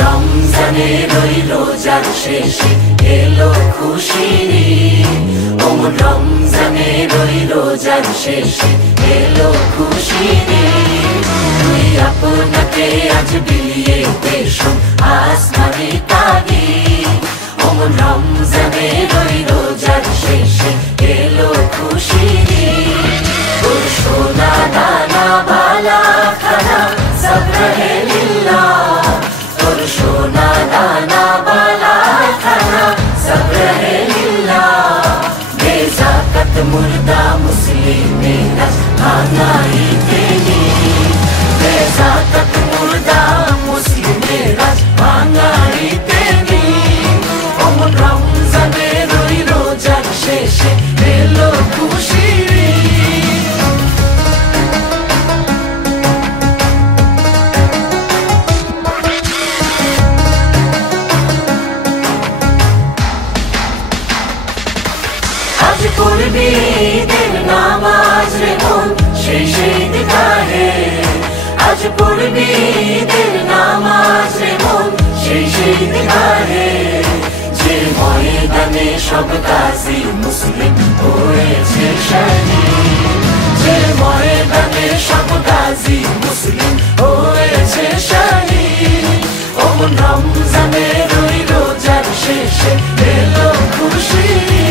রমজানের ওই রোজার শেষে এলো খুশির ঈদ। ওমন রমজানের ওই রোজার শেষে এলো খুশির ঈদ। তুই আপনাকে আজ বিলিয়ে দেশ আসমানি তাগিদ। ওমন রমজানের ওই রোজার শেষে এলো খুশির ঈদ। তোর সোনা দানা বালা খানা সব রহে লিল্লাহ। তোর সোনা দানা বালা খানা সব রহে লিল্লাহ। বেজাকাত মুর্দা মুসলিমেরা ভাঙা ঈদে ঈদ। বেজাকাত মুর্দা মুসলিমেরা ভাঙা ঈদে ঈদ। ওমন রমজানের ওই রোজার শেষে এলো খুশির ঈদ। আজ পড়বি ঈদের নামাজ রে মন সেই ঈদগাহে। আজ পড়বি ঈদের নামাজ রে মন সেই ঈদগাহে। যে ময়দানে সব গাজী মুসলিম হয়েছে শহীদ। যে ময়দানে সব গাজী মুসলিম হয়েছে শহীদ। ওমন রমজানের ওই রোজার শেষে এলো খুশির ঈদ।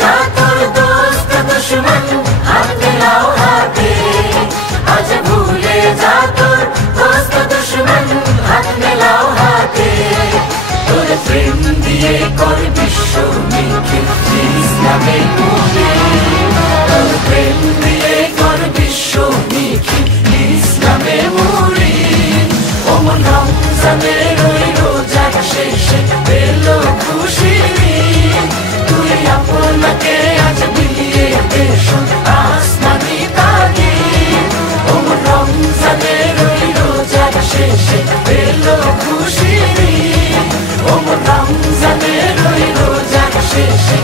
যা তোর দোস্ত দুশ্মন হাত মেলাও হাতে। আজ ভুলে যা তোর দোস্ত দুশ্মন হাত মেলাও হাতে। তোর প্রেম দিয়ে কর বিশ্ব নিখিল ইসলামে মুড়ি। তোর প্রেম দিয়ে কর বিশ্ব নিখিল ইসলামে মুড়ি। ওমন রমজানের ওই রোজার শেষে এলো খুশির ঈদ। তুই আপনাকে আজ বিলিয়ে দেশ আসমানি তাগিদ। ওমন রমজানের ওই রোজার শেষে এলো খুশির ঈদ। ওমন রমজানের ওই রোজার শেষে